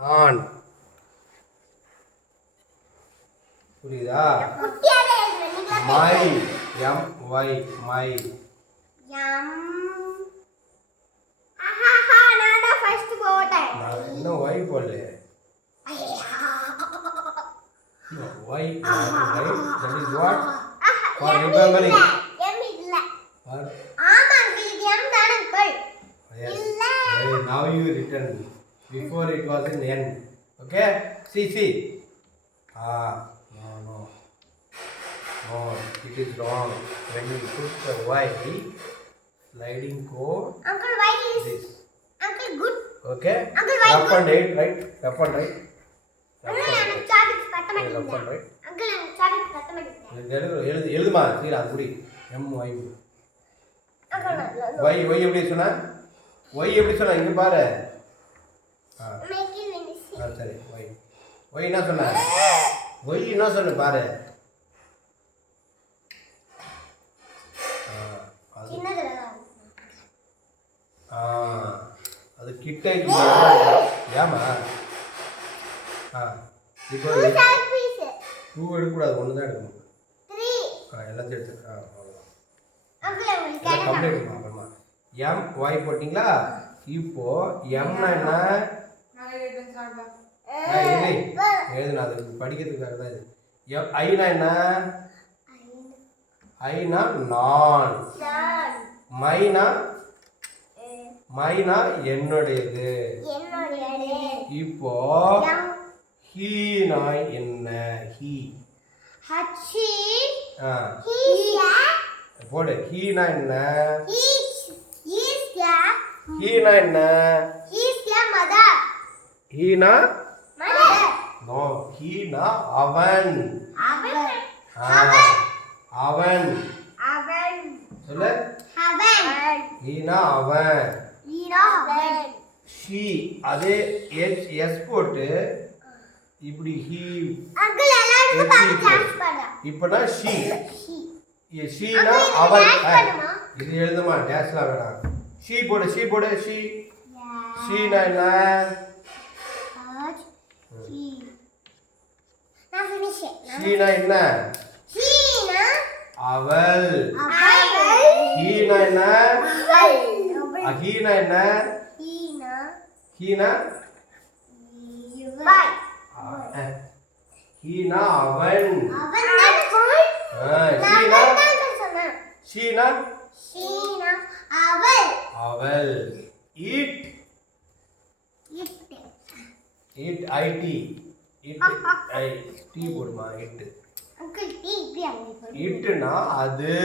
நான். புரியுதா? My. My. My. நான் இன்னும் வை போடல. No, why? Right? That is what? For remembering. For? Yes. Now you return. Before it was in N. Okay? See. No. It is wrong. When you put the Y, sliding code. Uncle, why is this? Uncle good? Okay? Uncle, why left good? and right, right? Left and right. எழுதுமா சீரா குடி MY Y எப்படி சொன்னா Y எப்படி சொன்னா இங்க பாரு சரி Y என்ன சொன்னா Y என்ன சொன்ன பாரு அது கிட்ட ஏமா இப்போ 2 எடுக்கக்கூடாது, 1 தான் எடுக்கணும். 3 எல்லாத்தையும் எடுத்து கம்ப்ளீட் பண்ணலாம். MY போட்டிங்களா? இப்போ Mனா என்ன? எழுதுனா அது படிக்கிறதுக்காக தான் இது. Iனா என்ன? Iனா நான். மைனா என்னுடையது. இப்போ ஹீனா என்ன? போடு ஹீனா என்ன? ஹீனா என்ன? ஹீனா நோ ஹீனா அவன். அவன் சொல்லு. ஹீனா அவன். ஷீ அதே எஸ் போட்டு இப்படி ஹீ இப்பனா ஷீனா அவன். இது எழுதுமா டேஷ்லாம் வேணாம். ஷீ போடு ஷீனா என்ன? ஷீனா என்ன? அவள். ஹீனா என்ன? ஹீனா என்ன? ஹீனா ஹீனா அவன். ஷீனா அவள். ஈட் IT போடுமா இட். இட்டுனா அது.